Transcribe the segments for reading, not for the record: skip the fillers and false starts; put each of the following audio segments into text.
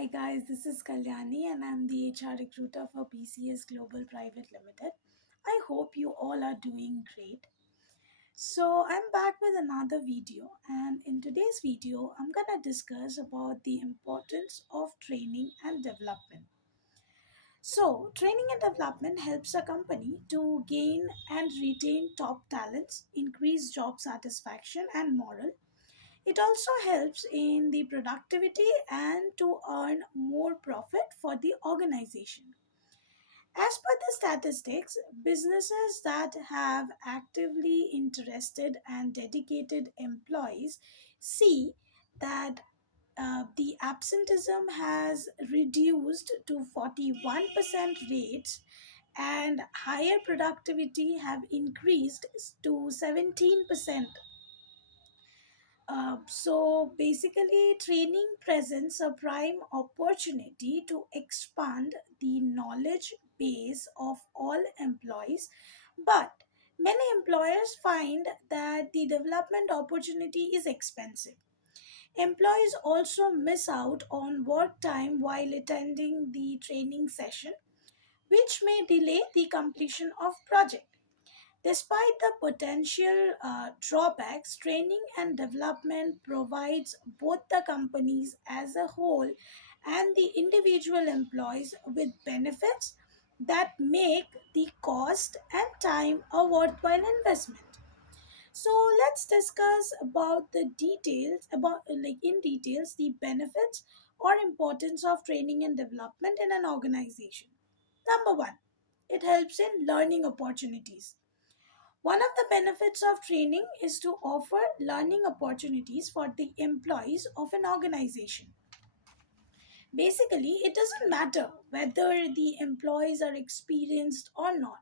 Hi guys, this is Kalyani and I'm the HR recruiter for PCS Global Pvt Limited. I hope you all are doing great. So I'm back with another video, and in today's video I'm going to discuss about the importance of training and development. So, training and development helps a company to gain and retain top talents, increase job satisfaction and morale. It also helps in the productivity and to earn more profit for the organization. As per the statistics, businesses that have actively interested and dedicated employees see that the absenteeism has reduced to 41% rates, and higher productivity have increased to 17%. So basically, training presents a prime opportunity to expand the knowledge base of all employees, but many employers find that the development opportunity is expensive. Employees also miss out on work time while attending the training session, which may delay the completion of project. Despite the potential drawbacks, training and development provides both the companies as a whole and the individual employees with benefits that make the cost and time a worthwhile investment. So let's discuss about the details about in details the benefits or importance of training and development in an organization. Number 1, it helps in learning opportunities. One of the benefits of training is to offer learning opportunities for the employees of an organization. Basically, it doesn't matter whether the employees are experienced or not.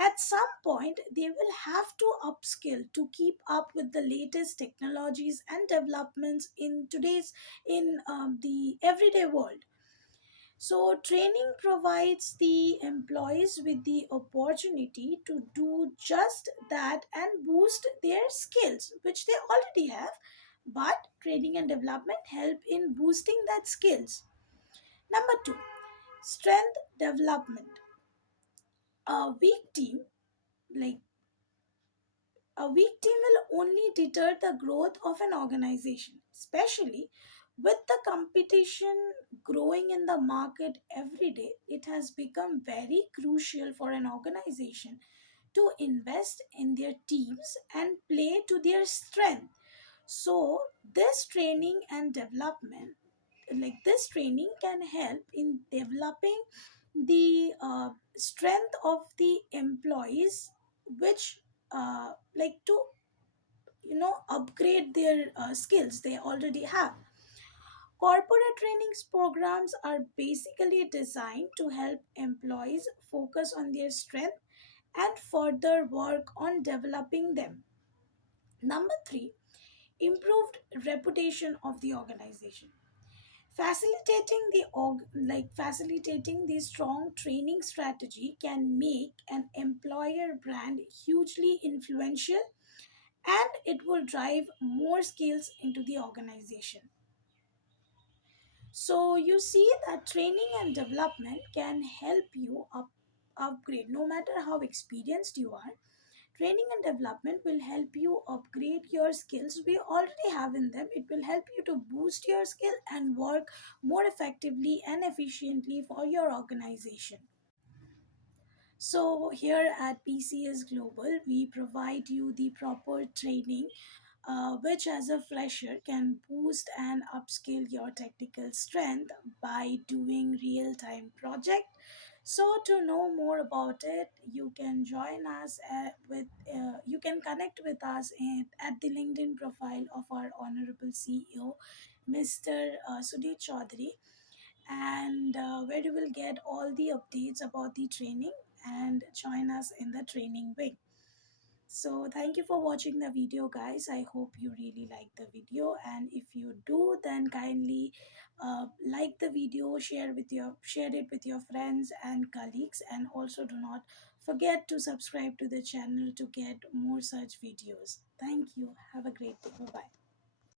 At some point, they will have to upskill to keep up with the latest technologies and developments in today's in the everyday world. So, training provides the employees with the opportunity to do just that and boost their skills, which they already have. But training and development help in boosting that skills. Number 2, strength development. A weak team, like a weak team, will only deter the growth of an organization, especially with the competition growing in the market every day. It has become very crucial for an organization to invest in their teams and play to their strength. So, this training and development, this training can help in developing the strength of the employees, which to upgrade their skills they already have. Corporate trainings programs are basically designed to help employees focus on their strength and further work on developing them. Number 3, improved reputation of the organization. Facilitating the strong training strategy can make an employer brand hugely influential, and it will drive more skills into the organization. So you see that training and development can help you upgrade no matter how experienced you are. Training and development will help you upgrade your skills we already have in them. It will help you to boost your skill and work more effectively and efficiently for your organization. So, here at PCS Global, we provide you the proper training, which as a fresher can boost and upskill your technical strength by doing real time project. So, to know more about it, you can join us you can connect with us at the LinkedIn profile of our Honorable CEO, Mr. Sudhir Chaudhary, and where you will get all the updates about the training and join us in the training wing. So thank you for watching the video, guys. I hope you really like the video, and if you do, then kindly like the video, share it with your friends and colleagues, and also do not forget to subscribe to the channel to get more such videos. Thank you. Have a great day. Bye bye.